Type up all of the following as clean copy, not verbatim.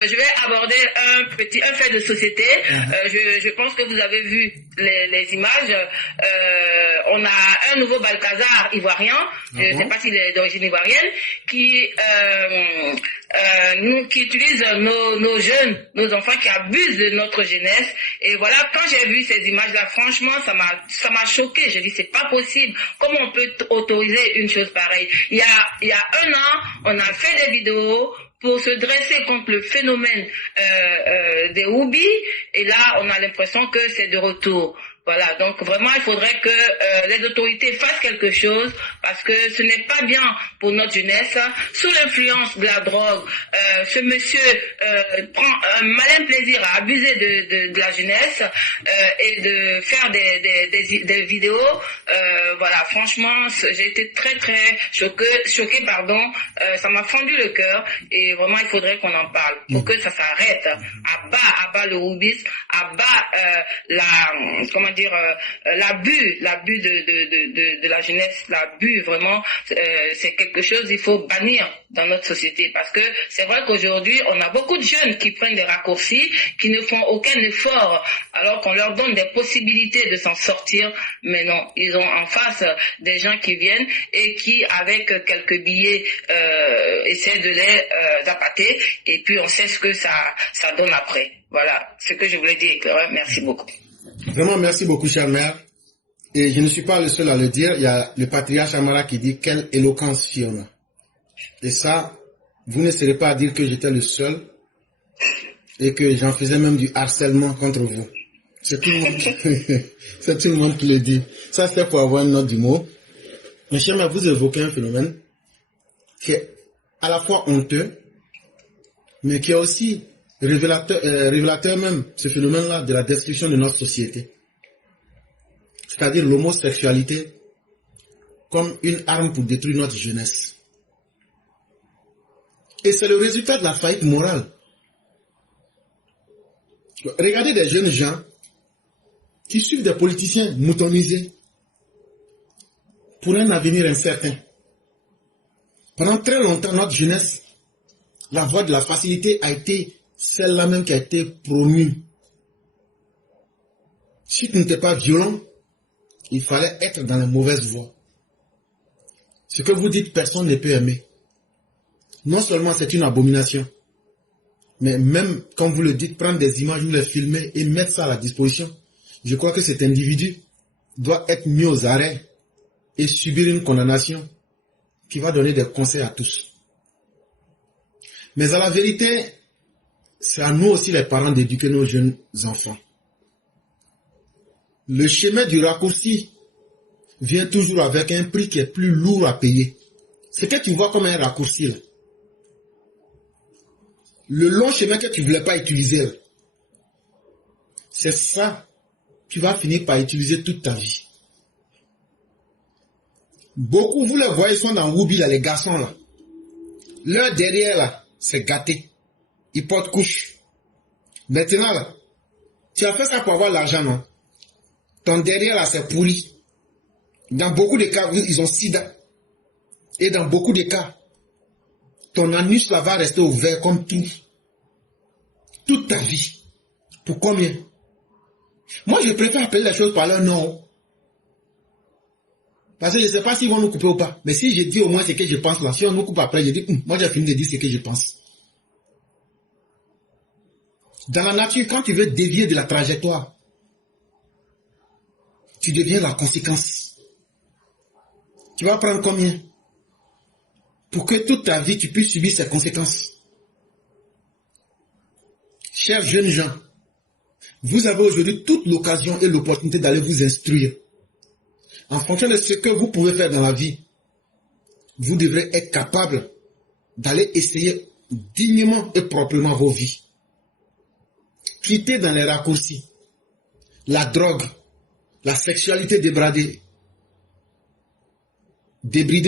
Je vais aborder un fait de société. Je pense que vous avez vu les images. On a un nouveau Balthazar ivoirien, je ne sais pas s'il est d'origine ivoirienne, qui utilise nos jeunes, nos enfants, qui abusent de notre jeunesse. Et voilà, quand j'ai vu ces images-là, franchement, ça m'a choqué. J'ai dit, c'est pas possible. Comment on peut autoriser une chose pareille? Il y a un an, on a fait des vidéos pour se dresser contre le phénomène des hoobies, et là on a l'impression que c'est de retour. Voilà, donc vraiment il faudrait que les autorités fassent quelque chose, parce que ce n'est pas bien pour notre jeunesse. Sous l'influence de la drogue, ce monsieur prend un malin plaisir à abuser de la jeunesse et de faire des vidéos. Voilà, franchement, j'ai été très choquée, pardon. Ça m'a fendu le cœur, et vraiment il faudrait qu'on en parle pour que ça s'arrête. À bas le houbisme, à bas l'abus de la jeunesse, l'abus vraiment, c'est quelque chose qu'il faut bannir dans notre société, parce que c'est vrai qu'aujourd'hui on a beaucoup de jeunes qui prennent des raccourcis, qui ne font aucun effort, alors qu'on leur donne des possibilités de s'en sortir, mais non, ils ont en face des gens qui viennent et qui, avec quelques billets, essaient de les appâter, et puis on sait ce que ça donne après. Voilà ce que je voulais dire. Merci beaucoup. Vraiment, merci beaucoup, chère mère. Et je ne suis pas le seul à le dire. Il y a le patriarche Amara qui dit quelle éloquence Fiona. Et ça, vous ne serez pas à dire que j'étais le seul et que j'en faisais même du harcèlement contre vous. C'est tout le monde, c'est tout le monde qui le dit. Ça, c'était pour avoir une note du mot. Mais chère mère, vous évoquez un phénomène qui est à la fois honteux, mais qui est aussi révélateur même, ce phénomène-là, de la destruction de notre société. C'est-à-dire l'homosexualité comme une arme pour détruire notre jeunesse. Et c'est le résultat de la faillite morale. Regardez des jeunes gens qui suivent des politiciens moutonisés pour un avenir incertain. Pendant très longtemps, notre jeunesse, la voie de la facilité a été celle-là même qui a été promue. Si tu n'étais pas violent, il fallait être dans la mauvaise voie. Ce que vous dites, personne ne peut aimer. Non seulement c'est une abomination, mais même quand vous le dites, prendre des images, vous les filmer et mettre ça à la disposition, je crois que cet individu doit être mis aux arrêts et subir une condamnation qui va donner des conseils à tous. Mais à la vérité, c'est à nous aussi les parents d'éduquer nos jeunes enfants. Le chemin du raccourci vient toujours avec un prix qui est plus lourd à payer. Ce que tu vois comme un raccourci, là, le long chemin que tu ne voulais pas utiliser, là, c'est ça que tu vas finir par utiliser toute ta vie. Beaucoup, vous les voyez, sont dans Woubi, là, les garçons, là. Leur derrière, là, c'est gâté. Ils portent couche. Maintenant, là, tu as fait ça pour avoir l'argent, non? Ton derrière, là, c'est pourri. Dans beaucoup de cas, ils ont sida. Et dans beaucoup de cas, ton anus, là, va rester ouvert comme tout. Toute ta vie. Pour combien? Moi, je préfère appeler les choses par leur nom. Parce que je ne sais pas s'ils vont nous couper ou pas. Mais si je dis au moins ce que je pense là, si on nous coupe après, je dis, moi j'ai fini de dire ce que je pense. Dans la nature, quand tu veux dévier de la trajectoire, tu deviens la conséquence. Tu vas prendre combien? Pour que toute ta vie, tu puisses subir ces conséquences. Chers jeunes gens, vous avez aujourd'hui toute l'occasion et l'opportunité d'aller vous instruire. En fonction de ce que vous pouvez faire dans la vie, vous devrez être capable d'aller essayer dignement et proprement vos vies. Quittez dans les raccourcis la drogue, la sexualité débridée,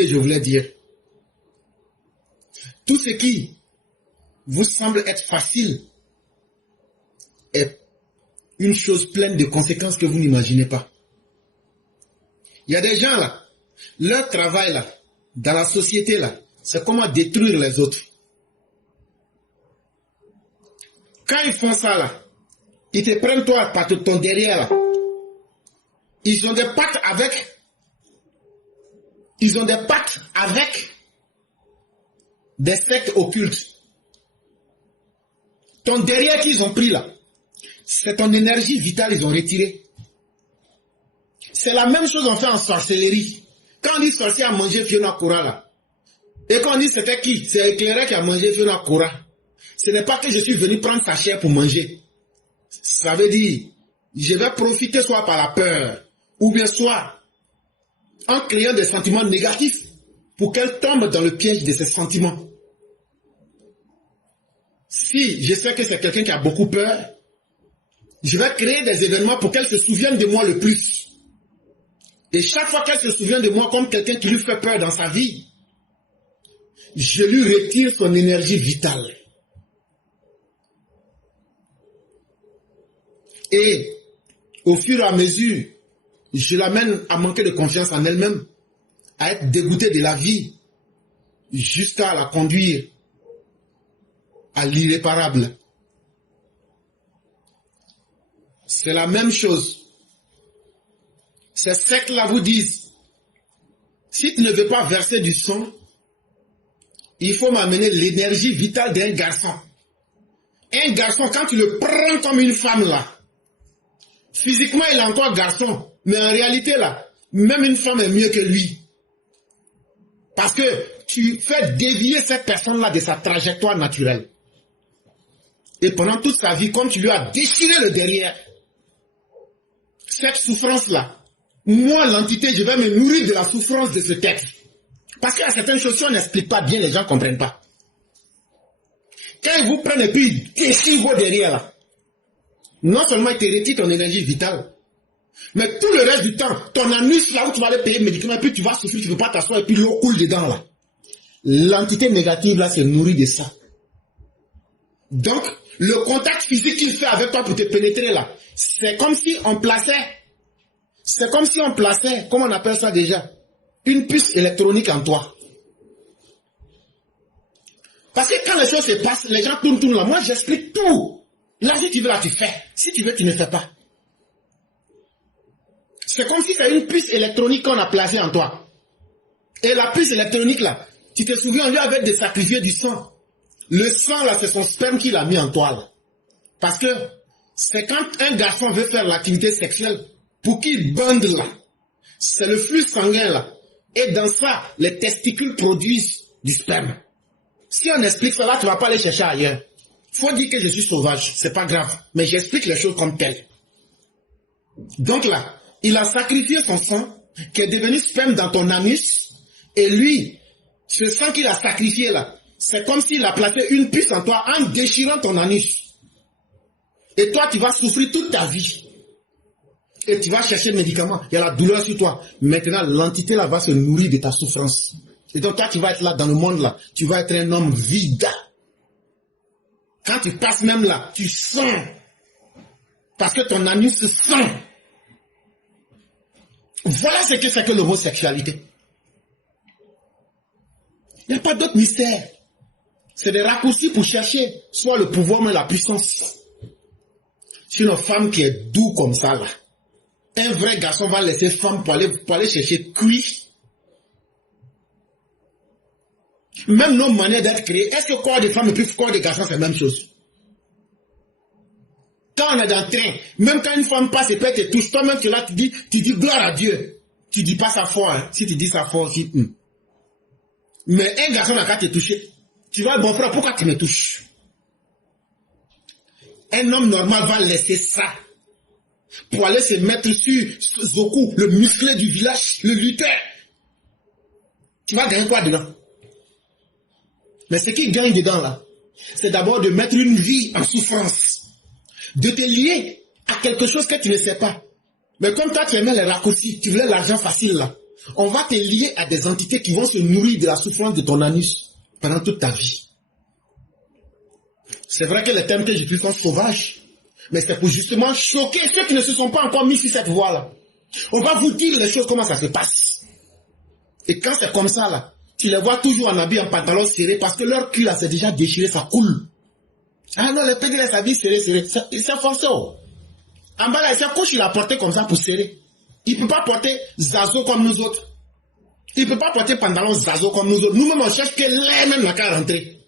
je voulais dire. Tout ce qui vous semble être facile est une chose pleine de conséquences que vous n'imaginez pas. Il y a des gens là, leur travail là, dans la société là, c'est comment détruire les autres. Quand ils font ça là, ils te prennent toi par ton derrière là. Ils ont des pattes avec des sectes occultes. Ton derrière qu'ils ont pris là, c'est ton énergie vitale, ils ont retiré. C'est la même chose qu'on fait en sorcellerie. Quand on dit sorcier a mangé Fiona Kora là, et quand on dit c'était qui? C'est éclairé qui a mangé Fiona Kora. Ce n'est pas que je suis venu prendre sa chair pour manger. Ça veut dire, je vais profiter soit par la peur, ou bien soit en créant des sentiments négatifs pour qu'elle tombe dans le piège de ces sentiments. Si je sais que c'est quelqu'un qui a beaucoup peur, je vais créer des événements pour qu'elle se souvienne de moi le plus. Et chaque fois qu'elle se souvient de moi comme quelqu'un qui lui fait peur dans sa vie, je lui retire son énergie vitale. Et au fur et à mesure, je l'amène à manquer de confiance en elle-même, à être dégoûtée de la vie, jusqu'à la conduire à l'irréparable. C'est la même chose. Ces sectes-là vous disent, si tu ne veux pas verser du sang, il faut m'amener l'énergie vitale d'un garçon. Un garçon, quand tu le prends comme une femme là, physiquement il est encore garçon, mais en réalité là, même une femme est mieux que lui. Parce que tu fais dévier cette personne-là de sa trajectoire naturelle. Et pendant toute sa vie, comme tu lui as déchiré le derrière, cette souffrance-là, moi, l'entité, je vais me nourrir de la souffrance de ce texte. Parce qu'il y a certaines choses, si on n'explique pas bien, les gens ne comprennent pas. Quand ils vous prennent et puis ils déchirent vos derrière, là, non seulement ils te retirent ton énergie vitale, mais tout le reste du temps, ton anus, là où tu vas aller payer le médicament, et puis tu vas souffrir, tu ne peux pas t'asseoir, et puis l'eau coule dedans, là. L'entité négative, là, se nourrit de ça. Donc, le contact physique qu'il fait avec toi pour te pénétrer, là, c'est comme si on plaçait, comment on appelle ça déjà, une puce électronique en toi. Parce que quand les choses se passent, les gens tournent là. Moi, j'explique tout. Là, si tu veux, là, tu fais. Si tu veux, tu ne fais pas. C'est comme si c'est une puce électronique qu'on a placée en toi. Et la puce électronique, là, tu te souviens, on lui avait de sacrifier du sang. Le sang, là, c'est son sperme qu'il a mis en toi, là. Parce que c'est quand un garçon veut faire l'activité sexuelle, pour qu'il bande, là, c'est le flux sanguin, là. Et dans ça, les testicules produisent du sperme. Si on explique ça, là, tu ne vas pas aller chercher ailleurs. Il faut dire que je suis sauvage, c'est pas grave. Mais j'explique les choses comme telles. Donc là, il a sacrifié son sang, qui est devenu sperme dans ton anus. Et lui, ce sang qu'il a sacrifié là, c'est comme s'il a placé une puce en toi en déchirant ton anus. Et toi, tu vas souffrir toute ta vie. Et tu vas chercher le médicament. Il y a la douleur sur toi. Maintenant, l'entité là va se nourrir de ta souffrance. Et donc, toi, tu vas être là dans le monde là. Tu vas être un homme vide. Quand tu passes même là, tu sens. Parce que ton anus se sent. Voilà ce que c'est que l'homosexualité. Il n'y a pas d'autre mystère. C'est des raccourcis pour chercher soit le pouvoir, mais la puissance. C'est une femme qui est doux comme ça là. Un vrai garçon va laisser femme pour aller chercher cuit. Même nos manières d'être créées, est-ce que corps de femme et puis corps de garçon c'est la même chose? Quand on est dans le train, même quand une femme passe et puis elle te touche, toi-même tu es là, tu dis gloire à Dieu. Tu dis pas ça fort, hein. Si tu dis ça fort, aussi. Mais un garçon n'a qu'à te toucher. Tu vas, bon frère, pourquoi tu me touches? Un homme normal va laisser ça pour aller se mettre sur Zoku, le musclé du village, le lutteur. Tu vas gagner quoi dedans? Mais ce qui gagne dedans là, c'est d'abord de mettre une vie en souffrance, de te lier à quelque chose que tu ne sais pas. Mais comme toi tu aimais les raccourcis, tu voulais l'argent facile là, on va te lier à des entités qui vont se nourrir de la souffrance de ton anus pendant toute ta vie. C'est vrai que les termes que j'utilise sont sauvages, mais c'est pour justement choquer ceux qui ne se sont pas encore mis sur cette voie là. On va vous dire les choses, comment ça se passe. Et quand c'est comme ça là, tu les vois toujours en habit, en pantalon serré, parce que leur cul là c'est déjà déchiré, ça coule. Ah non, le PD laisse s'habiller serré. C'est forcé. Oh. En bas là, c'est couche, il a porté comme ça pour serrer. Il ne peut pas porter Zazo comme nous autres. Il ne peut pas porter pantalon Zazo comme nous autres. Nous-mêmes, on cherche que l'air même n'a qu'à rentrer.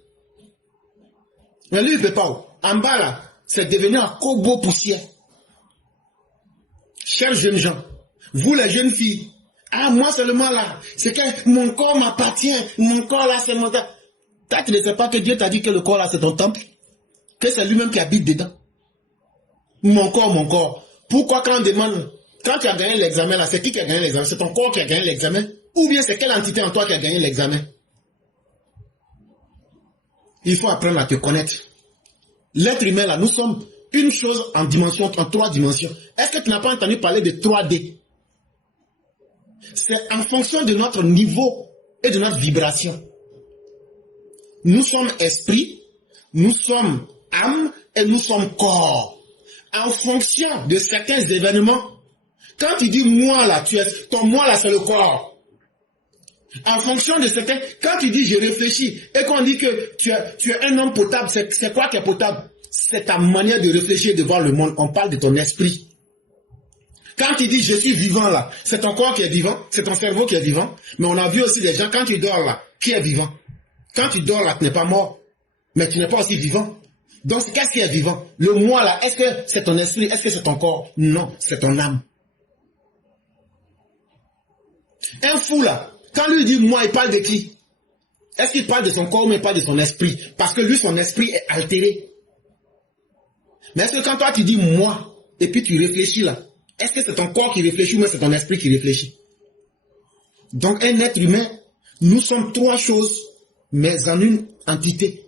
Mais lui, il ne peut pas. Oh. En bas là, c'est devenu un cobo poussière. Chers jeunes gens, vous les jeunes filles, ah moi seulement là, c'est que mon corps m'appartient, mon corps là c'est mon temple. Toi tu ne sais pas que Dieu t'a dit que le corps là c'est ton temple, que c'est lui-même qui habite dedans. Mon corps. Pourquoi quand on demande, quand tu as gagné l'examen là, c'est qui a gagné l'examen? C'est ton corps qui a gagné l'examen? Ou bien c'est quelle entité en toi qui a gagné l'examen? Il faut apprendre à te connaître. L'être humain là, nous sommes une chose en dimension, en 3 dimensions. Est-ce que tu n'as pas entendu parler de 3D? C'est en fonction de notre niveau et de notre vibration. Nous sommes esprit, nous sommes âme et nous sommes corps. En fonction de certains événements, quand tu dis moi là, ton moi là c'est le corps. En fonction de certains, quand tu dis je réfléchis et qu'on dit que tu es un homme potable, c'est quoi qui est potable? C'est ta manière de réfléchir, de voir le monde. On parle de ton esprit. Quand tu dis je suis vivant là, c'est ton corps qui est vivant, c'est ton cerveau qui est vivant. Mais on a vu aussi des gens, quand tu dors là, qui est vivant. Quand tu dors là, tu n'es pas mort, mais tu n'es pas aussi vivant. Donc qu'est-ce qui est vivant? Le moi là, est-ce que c'est ton esprit? Est-ce que c'est ton corps? Non, c'est ton âme. Un fou là, quand lui dit moi, il parle de qui? Est-ce qu'il parle de son corps ou il parle de son esprit? Parce que lui, son esprit est altéré. Mais est-ce que quand toi tu dis moi, et puis tu réfléchis là, est-ce que c'est ton corps qui réfléchit ou c'est ton esprit qui réfléchit? Donc un être humain, nous sommes 3 choses, mais en une entité.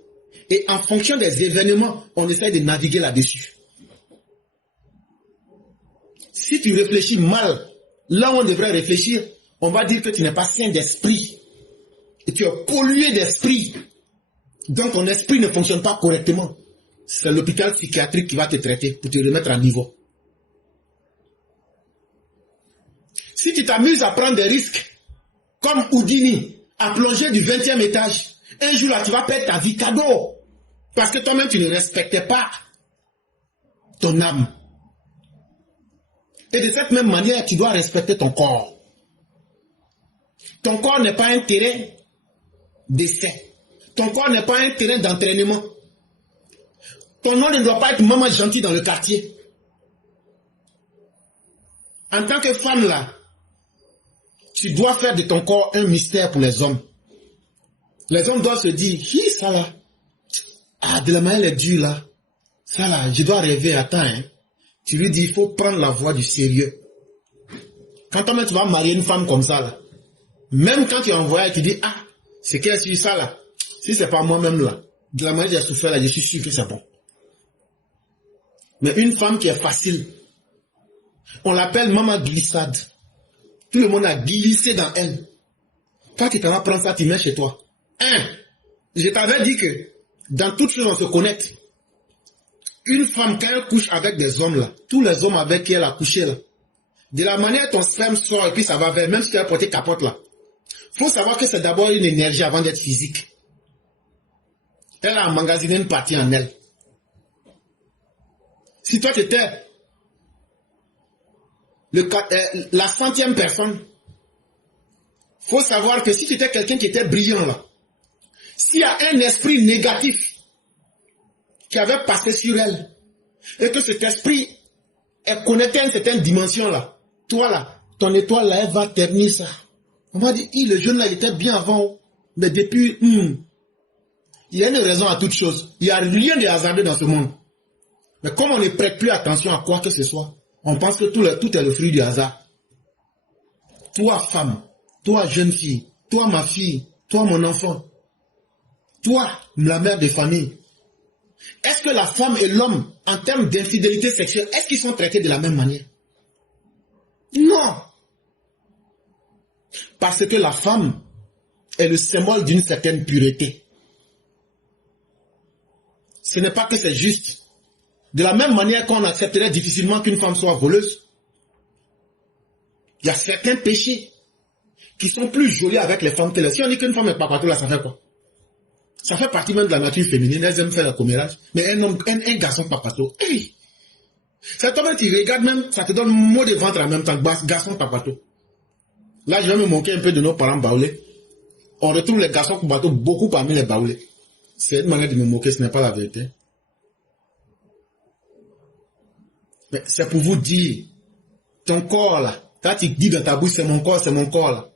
Et en fonction des événements, on essaie de naviguer là-dessus. Si tu réfléchis mal, là où on devrait réfléchir, on va dire que tu n'es pas sain d'esprit. Et tu es pollué d'esprit. Donc ton esprit ne fonctionne pas correctement. C'est l'hôpital psychiatrique qui va te traiter pour te remettre à niveau. Si tu t'amuses à prendre des risques, comme Houdini, à plonger du 20e étage, un jour là, tu vas perdre ta vie cadeau. Parce que toi-même, tu ne respectais pas ton âme. Et de cette même manière, tu dois respecter ton corps. Ton corps n'est pas un terrain d'essai. Ton corps n'est pas un terrain d'entraînement. Ton nom ne doit pas être maman gentille dans le quartier. En tant que femme là, tu dois faire de ton corps un mystère pour les hommes. Les hommes doivent se dire, hi, ça là, ah, de la manière elle est dure là, ça là, je dois rêver, attends, hein. Tu lui dis, il faut prendre la voie du sérieux. Quand toi-même tu vas marier une femme comme ça là, même quand tu es en voyage, tu dis, ah, c'est qu'elle suit ça là, si c'est pas moi-même là, de la manière j'ai souffert là, je suis sûr que c'est bon. Mais une femme qui est facile, on l'appelle maman glissade. Tout le monde a glissé dans elle. Toi, tu t'en vas prendre ça, tu mets chez toi. Je t'avais dit que dans toutes choses, on se connecte. Une femme, quand elle couche avec des hommes là, tous les hommes avec qui elle a couché là, de la manière ton sperme sort et puis ça va vers, même si tu as porté capote là, faut savoir que c'est d'abord une énergie avant d'être physique. Elle a emmagasiné une partie en elle. Si toi tu étais la 100e personne, faut savoir que si tu étais quelqu'un qui était brillant là, s'il y a un esprit négatif qui avait passé sur elle, et que cet esprit est connecté à une certaine dimension là, toi là, ton étoile là, elle va terminer ça. On va dire, le jeune là, il était bien avant, mais depuis, il y a une raison à toute chose. Il n'y a rien de hasardeux dans ce monde. Mais comme on ne prête plus attention à quoi que ce soit, on pense que tout est le fruit du hasard. Toi, femme, toi, jeune fille, toi, ma fille, toi, mon enfant, toi, la mère de famille, est-ce que la femme et l'homme, en termes d'infidélité sexuelle, est-ce qu'ils sont traités de la même manière? Non. Parce que la femme est le symbole d'une certaine pureté. Ce n'est pas que c'est juste. De la même manière qu'on accepterait difficilement qu'une femme soit voleuse, il y a certains péchés qui sont plus jolis avec les femmes que les... Si on dit qu'une femme est papatou, là, ça fait quoi? Ça fait partie même de la nature féminine. Elles aiment faire le commérage. Mais un garçon papato. Hey! Ça toi-même, tu regardes même, ça te donne mot de ventre en même temps. Garçon papato. Là, je vais me moquer un peu de nos parents baoulés. On retrouve les garçons papato beaucoup parmi les baoulés. C'est une manière de me moquer, ce n'est pas la vérité. Mais c'est pour vous dire, ton corps là, quand tu dis dans ta bouche, c'est mon corps là.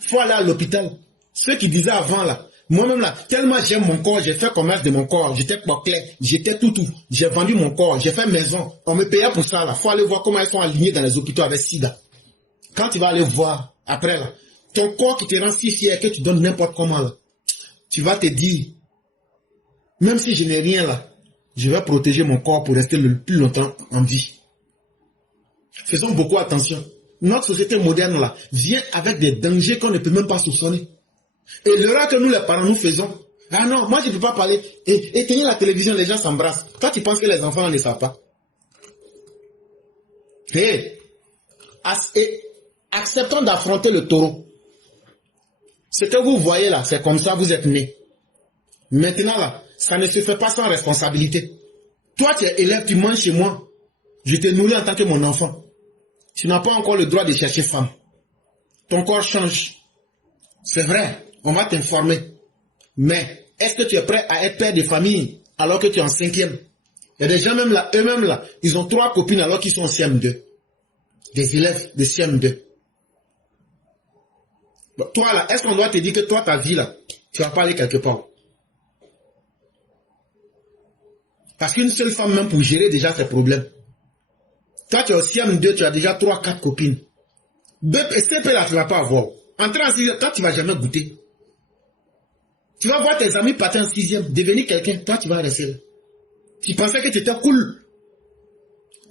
Faut aller à l'hôpital. Ceux qui disaient avant là, moi-même là, tellement j'aime mon corps, j'ai fait commerce de mon corps, j'étais clair, j'étais tout. J'ai vendu mon corps, j'ai fait maison. On me payait pour ça là. Faut aller voir comment ils sont alignés dans les hôpitaux avec SIDA. Quand tu vas aller voir, après là, ton corps qui te rend si fier que tu donnes n'importe comment là, tu vas te dire, même si je n'ai rien là, je vais protéger mon corps pour rester le plus longtemps en vie. Faisons beaucoup attention. Notre société moderne là, vient avec des dangers qu'on ne peut même pas soupçonner. Et l'erreur que nous les parents nous faisons, ah non, moi je ne peux pas parler. Éteignez la télévision, les gens s'embrassent. Toi tu penses que les enfants ne savent pas. Acceptons d'affronter le taureau. Ce que vous voyez là, c'est comme ça vous êtes nés. Maintenant là, ça ne se fait pas sans responsabilité. Toi tu es élève, tu manges chez moi. Je t'ai nourri en tant que mon enfant. Tu n'as pas encore le droit de chercher femme. Ton corps change. C'est vrai, on va t'informer. Mais est-ce que tu es prêt à être père de famille alors que tu es en 5e? Il y a des gens même là, eux-mêmes là, ils ont 3 copines alors qu'ils sont en CM2. Des élèves de CM2. Bon, toi là, est-ce qu'on doit te dire que toi, ta vie là, tu vas pas aller quelque part? Parce qu'une seule femme même pour gérer déjà ses problèmes. Toi, tu es au CM2, tu as déjà 3-4 copines. CP là, tu ne vas pas avoir. Entrer en 6e, toi, tu ne vas jamais goûter. Tu vas voir tes amis partir en 6e, devenir quelqu'un. Toi, tu vas rester là. Tu pensais que tu étais cool.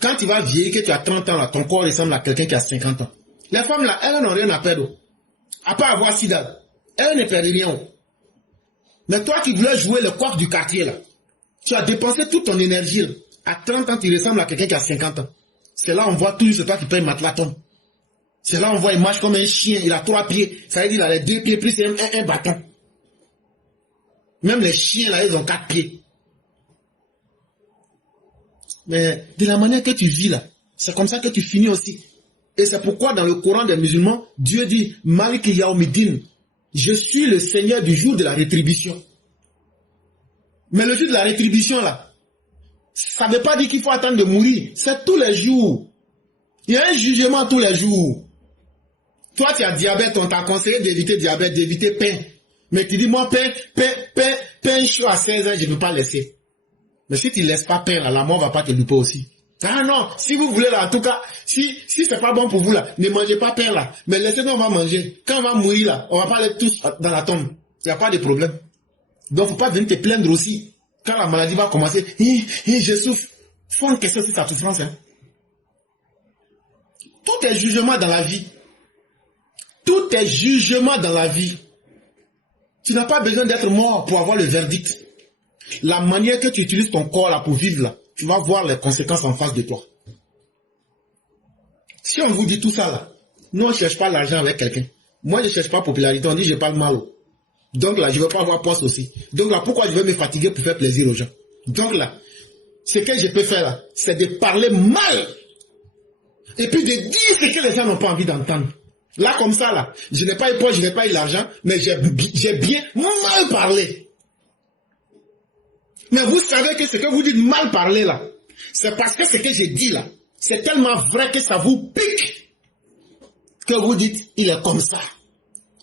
Quand tu vas vieillir, que tu as 30 ans, là, ton corps ressemble à quelqu'un qui a 50 ans. Les femmes là, elles n'ont rien à perdre. À part avoir sida. Elles ne perdent rien. Mais toi qui voulais jouer le coq du quartier là, tu as dépensé toute ton énergie là. À 30 ans, tu ressembles à quelqu'un qui a 50 ans. C'est là on voit tout, c'est toi qui paye matelas tombe. C'est là on voit il marche comme un chien, il a 3 pieds. Ça veut dire il a les 2 pieds plus un bâton. Même les chiens là, ils ont 4 pieds. Mais de la manière que tu vis là, c'est comme ça que tu finis aussi. Et c'est pourquoi dans le Coran des musulmans, Dieu dit Malik Yaoumiddin, je suis le Seigneur du jour de la rétribution. Mais le jour de la rétribution là, ça ne veut pas dire qu'il faut attendre de mourir. C'est tous les jours. Il y a un jugement tous les jours. Toi, tu as diabète, on t'a conseillé d'éviter diabète, d'éviter pain. Mais tu dis, moi, pain chaud à 16 ans, je ne peux pas laisser. Mais si tu ne laisses pas pain, là, la mort ne va pas te louper aussi. Ah non, si vous voulez là, en tout cas, si c'est pas bon pour vous là, ne mangez pas pain là. Mais laissez-nous, on va manger. Quand on va mourir là, on va pas aller tous dans la tombe. Il n'y a pas de problème. Donc, il ne faut pas venir te plaindre aussi. Quand la maladie va commencer, je souffre. Faut une question sur ta souffrance. Hein. Tout est jugement dans la vie. Tout est jugement dans la vie. Tu n'as pas besoin d'être mort pour avoir le verdict. La manière que tu utilises ton corps là pour vivre là, tu vas voir les conséquences en face de toi. Si on vous dit tout ça là, nous on ne cherche pas l'argent avec quelqu'un. Moi je ne cherche pas popularité, on dit je parle mal. Donc là, je ne veux pas avoir poste aussi. Donc là, pourquoi je vais me fatiguer pour faire plaisir aux gens? Donc là, ce que je peux faire là, c'est de parler mal. Et puis de dire ce que les gens n'ont pas envie d'entendre. Là, comme ça, là, je n'ai pas eu poche, je n'ai pas eu l'argent, mais j'ai bien mal parlé. Mais vous savez que ce que vous dites mal parler là, c'est parce que ce que j'ai dit là, c'est tellement vrai que ça vous pique. Que vous dites, il est comme ça.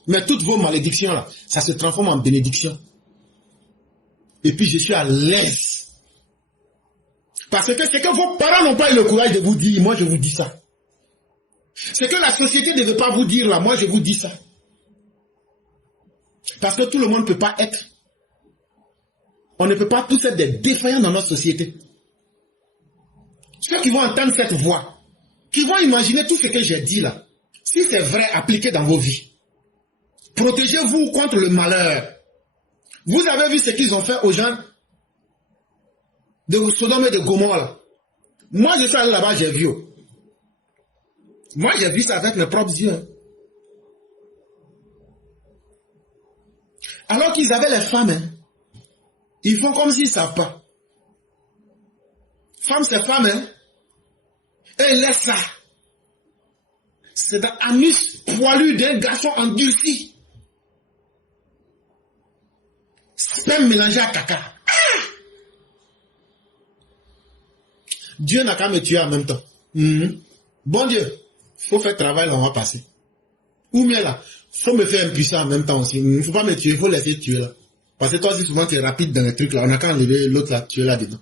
Mais toutes vos malédictions là, ça se transforme en bénédiction. Et puis je suis à l'aise. Parce que c'est que vos parents n'ont pas eu le courage de vous dire, moi je vous dis ça. C'est que la société ne veut pas vous dire là, moi je vous dis ça. Parce que tout le monde ne peut pas être. On ne peut pas tous être des défaillants dans notre société. Ceux qui vont entendre cette voix, qui vont imaginer tout ce que j'ai dit là, si c'est vrai, appliquez dans vos vies. Protégez-vous contre le malheur. Vous avez vu ce qu'ils ont fait aux gens de Sodome et de Gomorrhe. Moi, je suis allé là-bas, j'ai vu. Moi, j'ai vu ça avec mes propres yeux. Alors qu'ils avaient les femmes, hein. Ils font comme s'ils ne savent pas. Femme, c'est femme, hein. Et laisse ça. C'est dans l'anus poilu d'un garçon endurci. Sperme mélangé à caca. Ah! Dieu n'a qu'à me tuer en même temps. Bon Dieu, faut faire travail, là, on va passer. Ou bien là, faut me faire impuissant en même temps aussi. Il ne faut pas me tuer, il faut laisser tuer là. Parce que toi aussi, souvent, tu es rapide dans les trucs là. On n'a qu'à enlever l'autre là, tuer là-dedans.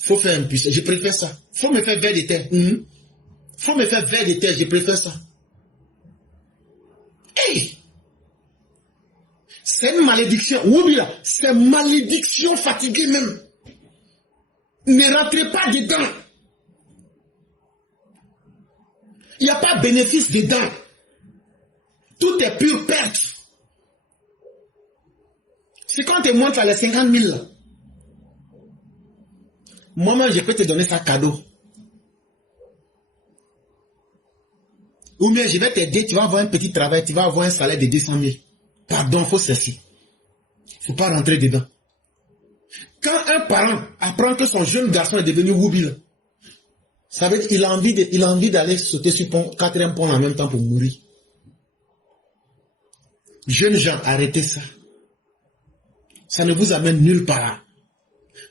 Faut faire impuissant. Je préfère ça. Faut me faire vers des terres. Faut me faire vers des terres, je préfère ça. Hey! C'est une malédiction. Oui, là, c'est malédiction fatiguée même. Ne rentrez pas dedans. Il n'y a pas bénéfice dedans. Tout est pure perte. C'est quand tu montres à les 50 000 là. Moi-même, je peux te donner ça cadeau. Ou bien je vais t'aider, tu vas avoir un petit travail, tu vas avoir un salaire de 200 000. Pardon, il faut cesser. Il ne faut pas rentrer dedans. Quand un parent apprend que son jeune garçon est devenu woubil, ça veut dire qu'il a envie d'aller sauter sur le quatrième pont en même temps pour mourir. Jeunes gens, arrêtez ça. Ça ne vous amène nulle part.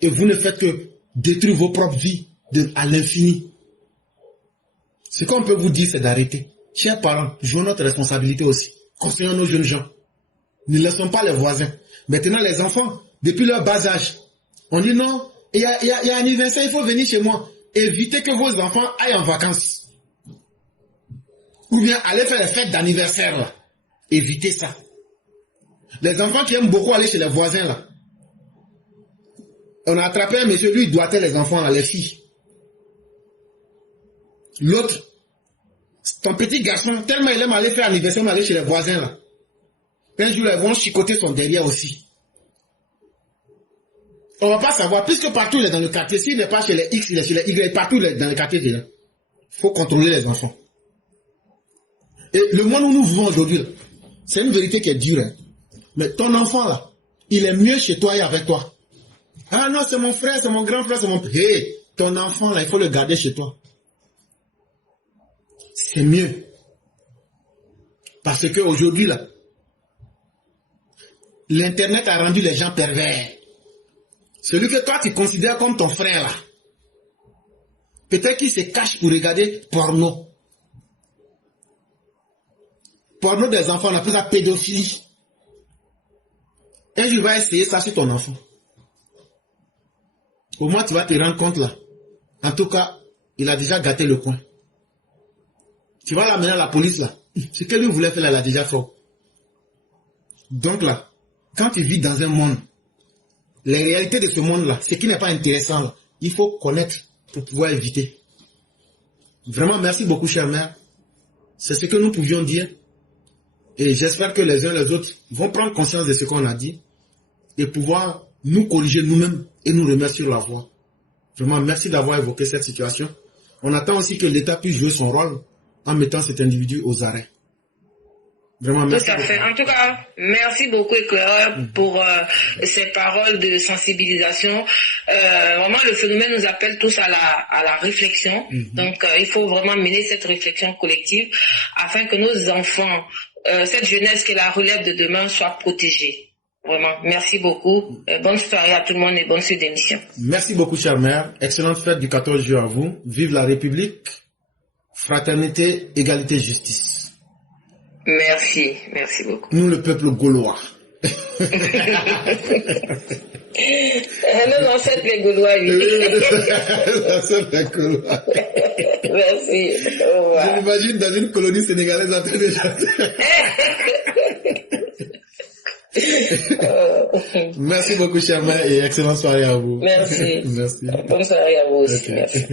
Et vous ne faites que détruire vos propres vies à l'infini. Ce qu'on peut vous dire, c'est d'arrêter. Chers parents, jouons notre responsabilité aussi. Conseillons nos jeunes gens. Ne laissons pas les voisins. Maintenant, les enfants, depuis leur bas âge, on dit non, il y a anniversaire, il faut venir chez moi. Évitez que vos enfants aillent en vacances. Ou bien allez faire les fêtes d'anniversaire là. Évitez ça. Les enfants qui aiment beaucoup aller chez les voisins là. On a attrapé un monsieur, lui, il doigtait les enfants là, les filles. L'autre, ton petit garçon, tellement il aime aller faire anniversaire, il aller chez les voisins là. Un jour, ils vont chicoter son derrière aussi. On ne va pas savoir, puisque partout il est dans le quartier, s'il n'est pas chez les X, il est chez les Y, partout il est dans le quartier déjà. Il faut contrôler les enfants. Et le monde où nous vivons aujourd'hui, c'est une vérité qui est dure. Hein. Mais ton enfant là, il est mieux chez toi et avec toi. Ah non, c'est mon frère, c'est mon grand frère, c'est mon... Hey, ton enfant là, il faut le garder chez toi. C'est mieux. Parce qu'aujourd'hui là, l'Internet a rendu les gens pervers. Celui que toi tu considères comme ton frère là, peut-être qu'il se cache pour regarder porno. Porno des enfants, on appelle ça pédophilie. Un jour, il va essayer ça sur ton enfant. Au moins, tu vas te rendre compte là. En tout cas, il a déjà gâté le coin. Tu vas l'amener à la police là. Ce que lui voulait faire là, il a déjà fait. Donc là, quand tu vis dans un monde, les réalités de ce monde-là, ce qui n'est pas intéressant, là, il faut connaître pour pouvoir éviter. Vraiment, merci beaucoup, chère mère. C'est ce que nous pouvions dire. Et j'espère que les uns et les autres vont prendre conscience de ce qu'on a dit et pouvoir nous corriger nous-mêmes et nous remettre sur la voie. Vraiment, merci d'avoir évoqué cette situation. On attend aussi que l'État puisse jouer son rôle en mettant cet individu aux arrêts. Vraiment, merci. Tout à fait. En tout cas, merci beaucoup, Éclaireur, pour ces paroles de sensibilisation. Vraiment, le phénomène nous appelle tous à la réflexion. Donc, il faut vraiment mener cette réflexion collective afin que nos enfants, cette jeunesse qui est la relève de demain, soit protégée. Vraiment, merci beaucoup. Bonne soirée à tout le monde et bonne suite d'émission. Merci beaucoup, chère mère. Excellente fête du 14 juillet à vous. Vive la République. Fraternité, égalité, justice. Merci, merci beaucoup. Nous, le peuple gaulois. Nos ancêtres les Gaulois, oui. Nos ancêtres les Gaulois. Merci. Au revoir. Je m'imagine dans une colonie sénégalaise en train de chanter. Merci beaucoup, chère mère, et excellente soirée à vous. Merci. Merci. Bonne soirée à vous aussi. Okay. Merci.